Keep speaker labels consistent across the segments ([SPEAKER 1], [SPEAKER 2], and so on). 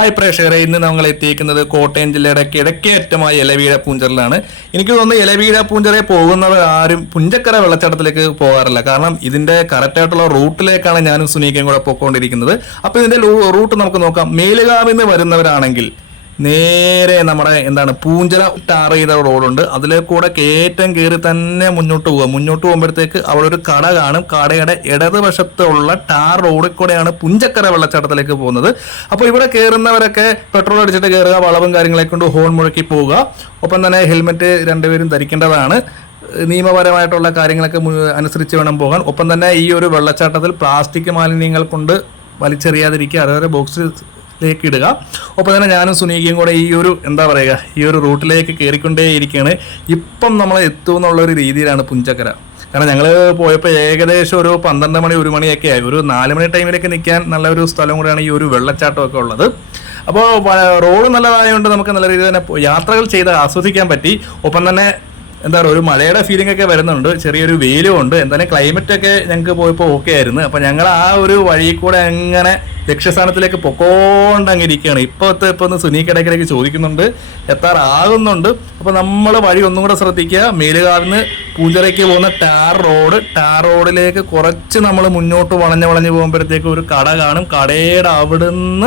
[SPEAKER 1] Hi പ്രേക്ഷകരെ ഇന്ന് നമ്മൾ എത്തിയിരിക്കുന്നത് കോട്ടയം ജില്ലയുടെ കിഴക്കേറ്റമായ ഇലവീഴ പൂഞ്ചറിലാണ്. എനിക്ക് തോന്നുന്നു ഇലവീഴ പൂഞ്ചറെ പോകുന്നവർ ആരും പുഞ്ചക്കര വെള്ളച്ചാട്ടത്തിലേക്ക് പോകാറില്ല. കാരണം ഇതിന്റെ കറക്റ്റ് ആയിട്ടുള്ള റൂട്ടിലേക്കാണ് ഞാനും സുനീക്കയും കൂടെ പോയിക്കൊണ്ടിരിക്കുന്നത്. അപ്പൊ ഇതിന്റെ റൂട്ട് നമുക്ക് നോക്കാം. മേലുകാവിൽ നിന്ന് വരുന്നവരാണെങ്കിൽ നേരെ നമ്മുടെ എന്താണ് പൂഞ്ചര ടാർ ചെയ്ത റോഡുണ്ട്. അതിലെ കൂടെ കയറ്റം കയറി തന്നെ മുന്നോട്ട് പോവുക. മുന്നോട്ട് പോകുമ്പോഴത്തേക്ക് അവിടെ ഒരു കട കാണും. കടയുടെ ഇടതുവശത്തുള്ള ടാർ റോഡിൽ കൂടെയാണ് പുഞ്ചക്കര വെള്ളച്ചാട്ടത്തിലേക്ക് പോകുന്നത്. അപ്പോൾ ഇവിടെ കയറുന്നവരൊക്കെ പെട്രോൾ അടിച്ചിട്ട് കയറുക വളവും കാര്യങ്ങളെ കൊണ്ട് ഹോൺ മുഴക്കി പോവുക. ഒപ്പം തന്നെ ഹെൽമെറ്റ് രണ്ടുപേരും ധരിക്കേണ്ടതാണ്. നിയമപരമായിട്ടുള്ള കാര്യങ്ങളൊക്കെ അനുസരിച്ച് വേണം പോകാൻ. ഒപ്പം തന്നെ ഈ ഒരു വെള്ളച്ചാട്ടത്തിൽ പ്ലാസ്റ്റിക് മാലിന്യങ്ങൾ കൊണ്ട് വലിച്ചെറിയാതിരിക്കുക. അതുവരെ ബോക്സിലേക്ക് ഇടുക. ഒപ്പം തന്നെ ഞാനും സുനീകയും കൂടെ ഈ ഒരു എന്താ പറയുക ഈ ഒരു റൂട്ടിലേക്ക് കയറിക്കൊണ്ടേയിരിക്കുകയാണ് ഇപ്പം നമ്മൾ എത്തുമെന്നുള്ള ഒരു രീതിയിലാണ് പുഞ്ചക്കര. കാരണം ഞങ്ങൾ പോയപ്പോൾ ഏകദേശം ഒരു പന്ത്രണ്ട് മണി ഒരു മണിയൊക്കെ ആയി. ഒരു നാല് മണി ടൈമിലൊക്കെ നിൽക്കാൻ നല്ല ഒരു സ്ഥലം കൂടെയാണ് ഈ ഒരു വെള്ളച്ചാട്ടമൊക്കെ ഉള്ളത്. അപ്പോൾ റോഡ് നല്ലതായതുകൊണ്ട് നമുക്ക് നല്ല രീതിയിൽ തന്നെ യാത്രകൾ ചെയ്ത് ആസ്വദിക്കാൻ പറ്റി. ഒപ്പം തന്നെ എന്താ പറയുക ഒരു മഴയുടെ ഫീലിംഗ് ഒക്കെ വരുന്നുണ്ട്. ചെറിയൊരു വെയിലും ഉണ്ട്. എന്തായാലും ക്ലൈമറ്റ് ഒക്കെ ഞങ്ങൾക്ക് പോയപ്പോൾ ഓക്കെ ആയിരുന്നു. അപ്പോൾ ഞങ്ങൾ ആ ഒരു വഴി കൂടെ അങ്ങനെ ലക്ഷ്യസ്ഥാനത്തിലേക്ക് പൊക്കോണ്ടങ്ങിരിക്കുകയാണ്. ഇപ്പോഴത്തെ ഇപ്പോൾ ഒന്ന് സുനീക്കിടയ്ക്കിടയ്ക്ക് ചോദിക്കുന്നുണ്ട്. എത്താറാകുന്നുണ്ട്. അപ്പോൾ നമ്മൾ വഴി ഒന്നും കൂടെ ശ്രദ്ധിക്കുക. മേലുകാവിന്ന് പൂഞ്ചറയ്ക്ക് പോകുന്ന ടാർ റോഡ്. ടാർ റോഡിലേക്ക് കുറച്ച് നമ്മൾ മുന്നോട്ട് വളഞ്ഞ് വളഞ്ഞ് പോകുമ്പോഴത്തേക്ക് ഒരു കട കാണും. കടയുടെ അവിടുന്ന്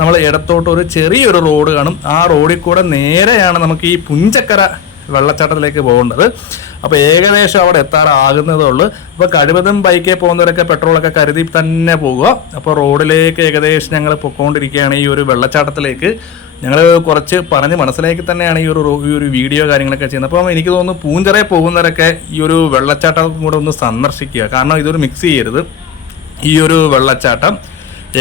[SPEAKER 1] നമ്മൾ ഇടത്തോട്ട് ഒരു ചെറിയൊരു റോഡ് കാണും. ആ റോഡിൽ കൂടെ നേരെയാണ് നമുക്ക് ഈ പുഞ്ചക്കര വെള്ളച്ചാട്ടത്തിലേക്ക് പോകേണ്ടത് അപ്പോൾ ഏകദേശം അവിടെ എത്താറാകുന്നതേ ഉള്ളൂ. അപ്പോൾ കഴിവതും ബൈക്കിൽ പോകുന്നവരൊക്കെ പെട്രോളൊക്കെ കരുതി തന്നെ പോകുക അപ്പോൾ റോഡിലേക്ക് ഏകദേശം ഞങ്ങൾ പൊക്കോണ്ടിരിക്കുകയാണ് ഈ ഒരു വെള്ളച്ചാട്ടത്തിലേക്ക്. ഞങ്ങൾ കുറച്ച് പറഞ്ഞ് മനസ്സിലാക്കി തന്നെയാണ് ഈ ഒരു ഈ ഒരു വീഡിയോ കാര്യങ്ങളൊക്കെ ചെയ്യുന്നത്. അപ്പം എനിക്ക് തോന്നുന്നു പൂഞ്ചറയിൽ പോകുന്നവരൊക്കെ ഈ ഒരു വെള്ളച്ചാട്ടം കൂടെ ഒന്ന് സന്ദർശിക്കുക. കാരണം ഇതൊരു മിക്സ് ചെയ്യരുത്. ഈ ഒരു വെള്ളച്ചാട്ടം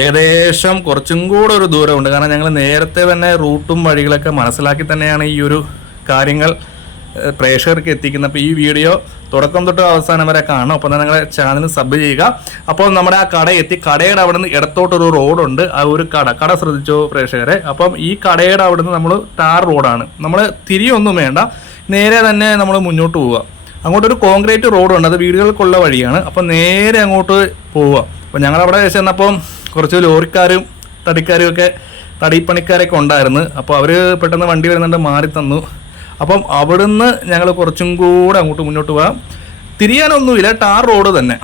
[SPEAKER 1] ഏകദേശം കുറച്ചും കൂടെ ഒരു ദൂരമുണ്ട്. കാരണം ഞങ്ങൾ നേരത്തെ തന്നെ റൂട്ടും വഴികളൊക്കെ മനസ്സിലാക്കി തന്നെയാണ് ഈ ഒരു കാര്യങ്ങൾ പ്രേക്ഷകർക്ക് എത്തിക്കുന്നത് അപ്പോൾ ഈ വീഡിയോ തുടക്കം തൊട്ട് അവസാനം വരെ കാണും അപ്പോൾ തന്നെ ചാനൽ സബ് ചെയ്യുക. അപ്പോൾ നമ്മുടെ ആ കട എത്തി. കടയുടെ അവിടെ നിന്ന് ഇടത്തോട്ടൊരു റോഡുണ്ട്. ആ ഒരു കട. കട ശ്രദ്ധിച്ചു പ്രേക്ഷകരെ? അപ്പം ഈ കടയുടെ അവിടെ നിന്ന് നമ്മൾ ടാർ റോഡാണ്. നമ്മൾ തിരിയൊന്നും വേണ്ട. നേരെ തന്നെ നമ്മൾ മുന്നോട്ട് പോവുക. അങ്ങോട്ടൊരു കോൺക്രീറ്റ് റോഡുണ്ട്. അത് വീടുകൾക്കുള്ള വഴിയാണ്. അപ്പം നേരെ അങ്ങോട്ട് പോവുക. അപ്പം ഞങ്ങളവിടെ ചെന്നപ്പം കുറച്ച് ലോറിക്കാരും തടിക്കാരും ഒക്കെ തടിപ്പണിക്കാരൊക്കെ ഉണ്ടായിരുന്നു. അപ്പോൾ അവർ പെട്ടെന്ന് വണ്ടി വരുന്നുണ്ട് മാറി തന്നു. അപ്പം അവിടുന്ന് ഞങ്ങൾ കുറച്ചും കൂടെ അങ്ങോട്ട് മുന്നോട്ട് പോകാം. തിരിയാനൊന്നുമില്ല ടാർ റോഡ് തന്നെ.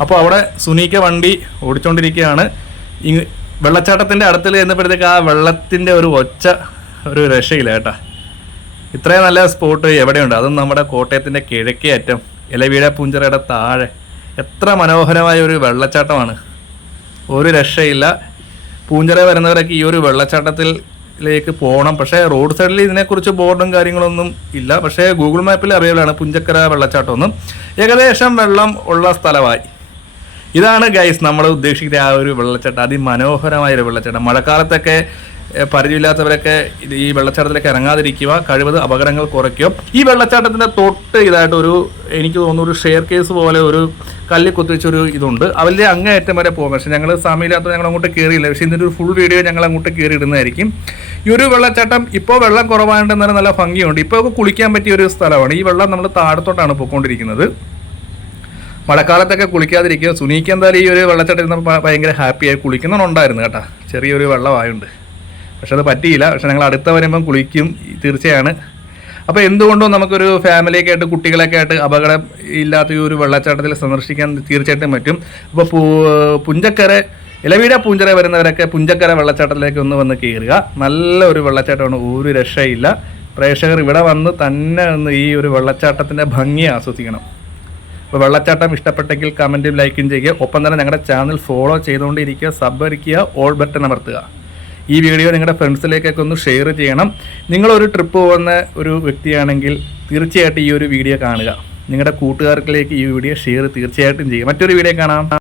[SPEAKER 1] അപ്പോൾ അവിടെ സുനീക്ക വണ്ടി ഓടിച്ചുകൊണ്ടിരിക്കുകയാണ് ഇങ് വെള്ളച്ചാട്ടത്തിന്റെ അടുത്തിൽ ചെന്നപ്പോഴത്തേക്ക് ആ വെള്ളത്തിന്റെ ഒരു ഒച്ച ഒരു രക്ഷയില്ല കേട്ടോ. ഇത്രയും നല്ല സ്പോട്ട് എവിടെയുണ്ട്? അതും നമ്മുടെ കോട്ടയത്തിന്റെ കിഴക്കേ അറ്റം. ഇലവീഴ പൂഞ്ചിറയുടെ താഴെ. എത്ര മനോഹരമായ ഒരു വെള്ളച്ചാട്ടമാണ്. ഒരു രക്ഷയില്ല. പൂഞ്ചിറ വരുന്നവരൊക്കെ ഈ ഒരു വെള്ളച്ചാട്ടത്തിലേക്ക് പോകണം പക്ഷേ റോഡ് സൈഡിൽ ഇതിനെക്കുറിച്ച് ബോർഡും കാര്യങ്ങളൊന്നും ഇല്ല. പക്ഷേ ഗൂഗിൾ മാപ്പിൽ അവൈലബിൾ ആണ് പുഞ്ചക്കര വെള്ളച്ചാട്ടം ഒന്നും ഏകദേശം വെള്ളം ഉള്ള സ്ഥലമായി. ഇതാണ് ഗൈസ് നമ്മൾ ഉദ്ദേശിക്കുന്ന ആ ഒരു വെള്ളച്ചാട്ടം. അതിമനോഹരമായ ഒരു വെള്ളച്ചാട്ടം. മഴക്കാലത്തൊക്കെ പരിചയമില്ലാത്തവരൊക്കെ ഈ വെള്ളച്ചാട്ടത്തിലേക്ക് ഇറങ്ങാതിരിക്കുക കഴിവത് അപകടങ്ങൾ കുറയ്ക്കുക. ഈ വെള്ളച്ചാട്ടത്തിന്റെ തൊട്ട് ഇതായിട്ട് ഒരു എനിക്ക് തോന്നുന്നു ഒരു ഷെയർ കേസ് പോലെ ഒരു കല്ലിൽ കുത്തിവെച്ചൊരു ഇതുണ്ട്. അവരുടെ അങ്ങേയറ്റം വരെ പോകും. പക്ഷേ ഞങ്ങൾ സമയമില്ലാത്ത ഞങ്ങൾ അങ്ങോട്ട് കയറിയില്ല പക്ഷേ ഇതിന്റെ ഒരു ഫുൾ വീഡിയോ ഞങ്ങൾ അങ്ങോട്ട് കയറി ഇടുന്നതായിരിക്കും ഈ ഒരു വെള്ളച്ചാട്ടം ഇപ്പോൾ വെള്ളം കുറവായതുകൊണ്ട് നല്ല ഭംഗിയുണ്ട്. ഇപ്പോൾ കുളിക്കാൻ പറ്റിയ ഒരു സ്ഥലമാണ്. ഈ വെള്ളം നമ്മൾ താഴത്തോട്ടാണ് പോയിക്കൊണ്ടിരിക്കുന്നത് മഴക്കാലത്തൊക്കെ കുളിക്കാതിരിക്കുക. സുനീക്ക് എന്തായാലും ഈ ഒരു വെള്ളച്ചാട്ടം ഇരുന്നപ്പോൾ ഭ- ഭയങ്കര ഹാപ്പിയായി കുളിക്കുന്നുണ്ടായിരുന്നു കേട്ടോ. ചെറിയൊരു വെള്ളമായുണ്ട്. പക്ഷെ അത് പറ്റിയില്ല. പക്ഷെ ഞങ്ങൾ അടുത്ത വരുമ്പം കുളിക്കും തീർച്ചയാണ്. അപ്പോൾ എന്തുകൊണ്ടും നമുക്കൊരു ഫാമിലിയൊക്കെ ആയിട്ട് കുട്ടികളൊക്കെ ആയിട്ട് അപകടം ഇല്ലാത്ത ഈ ഒരു വെള്ളച്ചാട്ടത്തിൽ സന്ദർശിക്കാൻ തീർച്ചയായിട്ടും പറ്റും. അപ്പോൾ പുഞ്ചക്കര ഇലവീട പുഞ്ചര വരുന്നവരൊക്കെ പുഞ്ചക്കര വെള്ളച്ചാട്ടത്തിലേക്ക് ഒന്ന് വന്ന് കയറുക. നല്ല ഒരു വെള്ളച്ചാട്ടമാണ് ഒരു രക്ഷയില്ല. പ്രേക്ഷകർ ഇവിടെ വന്ന് തന്നെ ഒന്ന് ഈ ഒരു വെള്ളച്ചാട്ടത്തിന്റെ ഭംഗി ആസ്വദിക്കണം. അപ്പോൾ വെള്ളച്ചാട്ടം ഇഷ്ടപ്പെട്ടെങ്കിൽ കമന്റും ലൈക്കും ചെയ്യുക. ഒപ്പം തന്നെ ഞങ്ങളുടെ ചാനൽ ഫോളോ ചെയ്തുകൊണ്ടിരിക്കുക സബ് അടിക്കുക ഓൾ ബട്ടൺ അമർത്തുക. ഈ വീഡിയോ നിങ്ങളുടെ ഫ്രണ്ട്സിലേക്കൊക്കെ ഒന്ന് ഷെയർ ചെയ്യണം. നിങ്ങളൊരു ട്രിപ്പ് പോകുന്ന ഒരു വ്യക്തിയാണെങ്കിൽ തീർച്ചയായിട്ടും ഈ ഒരു വീഡിയോ കാണുക. നിങ്ങളുടെ കൂട്ടുകാർക്കിലേക്ക് ഈ വീഡിയോ ഷെയർ തീർച്ചയായിട്ടും ചെയ്യുക. മറ്റൊരു വീഡിയോ കാണാം.